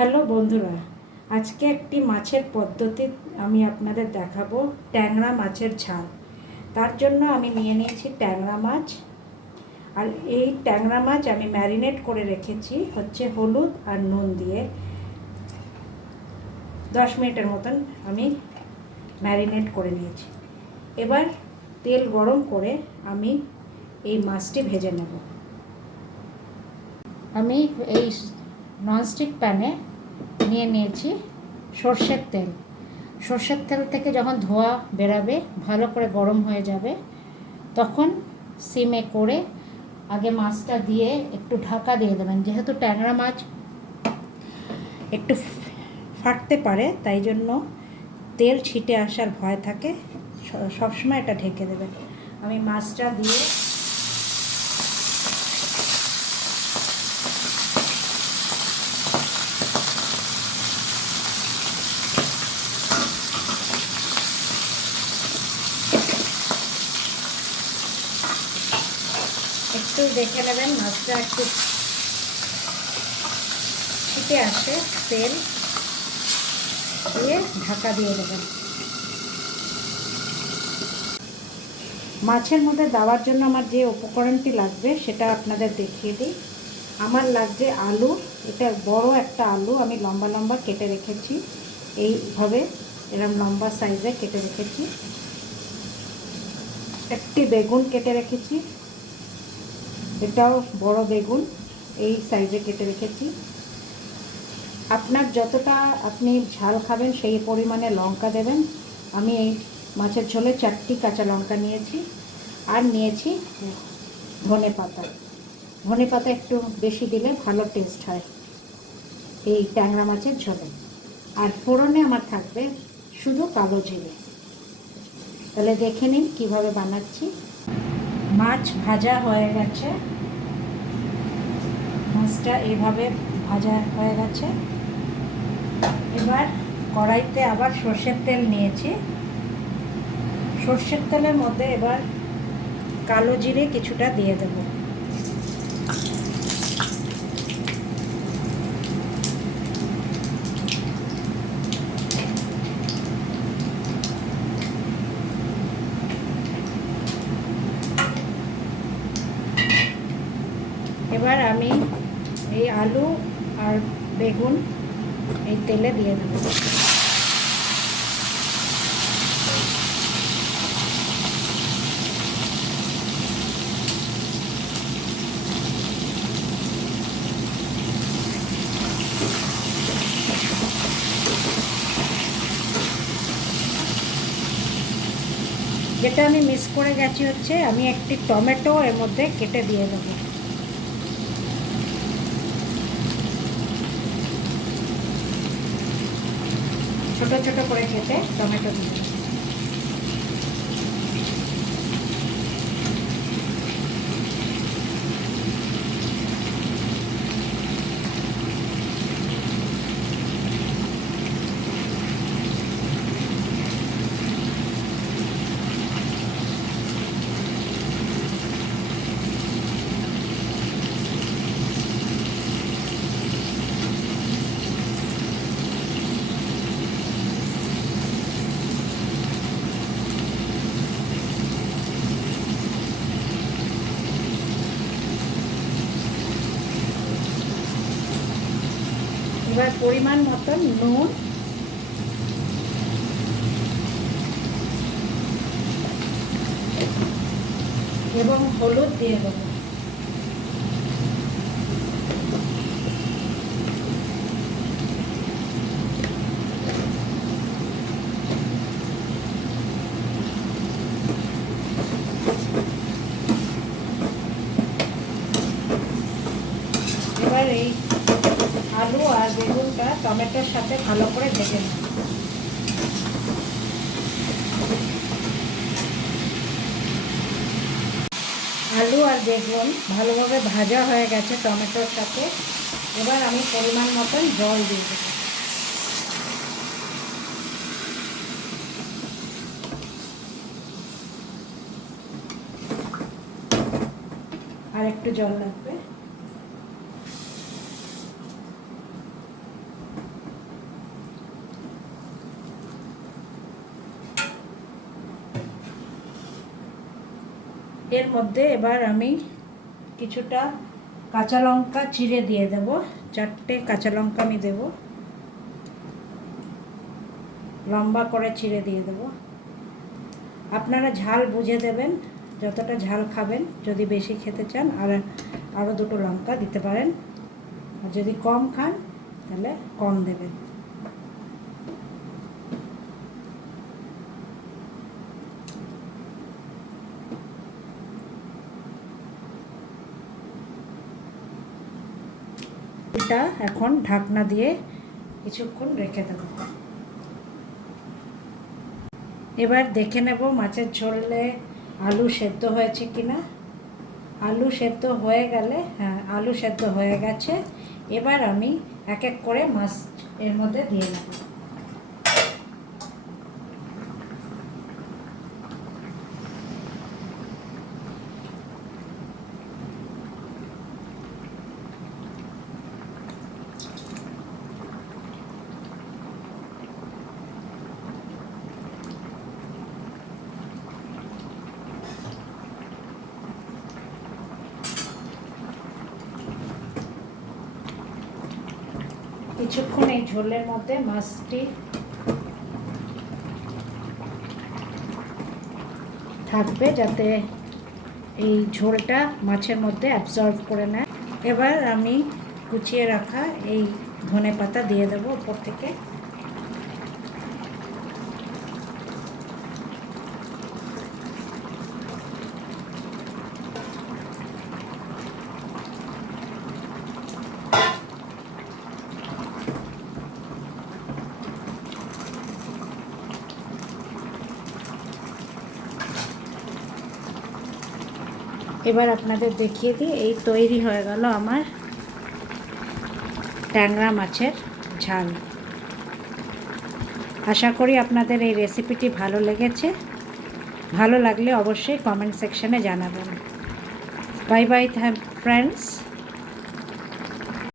Hello বন্ধুরা, আজকে একটি মাছের পদ্ধতি আমি আপনাদের দেখাবো, ট্যাংরা মাছের ঝাল। তার জন্য আমি নিয়ে নিয়েছি ট্যাংরা মাছ। আর এই ট্যাংরা মাছ আমি ম্যারিনেট করে রেখেছি হচ্ছে হলুদ আর নুন দিয়ে। 10 মিনিটের মতন আমি ম্যারিনেট করে নিয়েছি। এবার তেল গরম করে আমি এই মাছটি ভেজে নেব। আমি এই ননস্টিক প্যানে নিয়ে নিয়েছি সর্ষের তেল। সর্ষের তেল থেকে যখন ধোঁয়া বেরাবে, ভালো করে গরম হয়ে যাবে, তখন সিমে করে আগে মাছটা দিয়ে একটু ঢাকা দিয়ে দেবেন। যেহেতু ট্যাংরা মাছ একটু ফাটতে পারে, তাই জন্য তেল ছিটে আসার ভয় থাকে, সবসময় এটা ঢেকে দেবেন। আমি মাছটা দিয়ে একটু দেখে নেবেন, মাছটা একটু ছিটে আসে, তেল দিয়ে ঢাকা দিয়ে দেবেন। মাছের মধ্যে দেওয়ার জন্য আমার যে উপকরণটি লাগবে সেটা আপনাদের দেখিয়ে দিই। আমার লাগছে আলু। এটা বড় একটা আলু আমি লম্বা লম্বা কেটে রেখেছি, এইভাবে এরকম লম্বা সাইজে কেটে রেখেছি। একটি বেগুন কেটে রেখেছি, এটাও বড় বেগুন, এই সাইজে কেটে রেখেছি। আপনার যতটা আপনি ঝাল খাবেন সেই পরিমাণে লঙ্কা দেবেন। আমি এই মাছের ঝোলে 4টি কাঁচা লঙ্কা নিয়েছি। আর নিয়েছি ধনে পাতা। ধনে পাতা একটু বেশি দিলে ভালো টেস্ট হয় এই ট্যাংরা মাছের ঝোলে। আর ফোড়নে আমার থাকবে শুধু কালো জিরে। তাহলে দেখে নিন কীভাবে বানাচ্ছি। মাছ ভাজা হয়ে গেছে, মাছটা এইভাবে ভাজা হয়ে গেছে। এবার কড়াইতে আবার সর্ষের তেল নিয়েছি। সর্ষের তেলের মধ্যে এবার কালো জিরে কিছুটা দিয়ে দেব। এবার আমি এই আলু আর বেগুন এই তেলে দিয়ে দেব। যেটা আমি মিস করে গেছি হচ্ছে, আমি একটি টমেটো এর মধ্যে কেটে দিয়ে দেবো। ছোট ছোট করে কেটে টমেটো দিয়ে দেবো। এবার পরিমাণ মতন নুন, এবং হলুদ দিয়ে দেবো। এবার এই আলু আর বেগুনটা টমেটোর সাথে ভালো করে ভেজে নেব। আলু আর বেগুন ভালোভাবে ভাজা হয়ে গেছে টমেটোর সাথে। এবার আমি পরিমাণ মতন জল দিয়ে দেব। আর একটু জল লাগবে। এর মধ্যে এবার আমি কিছুটা কাঁচা লঙ্কা চিড়ে দিয়ে দেব। 4টে কাঁচা লঙ্কা আমি দেব, লম্বা করে চিড়ে দিয়ে দেব। আপনারা ঝাল বুঝে দেবেন, যতটা ঝাল খাবেন। যদি বেশি খেতে চান আরও 2টো লঙ্কা দিতে পারেন, আর যদি কম খান তাহলে কম দেবেন। এটা এখন ঢাকনা দিয়ে কিছুক্ষণ রেখে দেব। এবার দেখে নেব মাছের ঝোলে আলু সেদ্ধ হয়েছে কিনা। আলু সেদ্ধ হয়ে গেলে, হ্যাঁ আলু সেদ্ধ হয়ে গেছে। এবার আমি এক এক করে মাছ এর মধ্যে দিয়ে নেব। কিছুক্ষণ এই ঝোলের মধ্যে মাছটি থাকবে, যাতে এই ঝোলটা মাছের মধ্যে অ্যাবজর্ব করে নেয়। এবার আমি কুচিয়ে রাখা এই ধনেপাতা দিয়ে দেবো উপর থেকে। এবার আপনাদের দেখিয়ে দিই, এই তৈরি হয়ে গেল আমার ট্যাংরা মাছের ঝাল। আশা করি আপনাদের এই রেসিপিটি ভালো লেগেছে। ভালো লাগলে অবশ্যই কমেন্ট সেকশনে জানাবেন। Bye bye friends.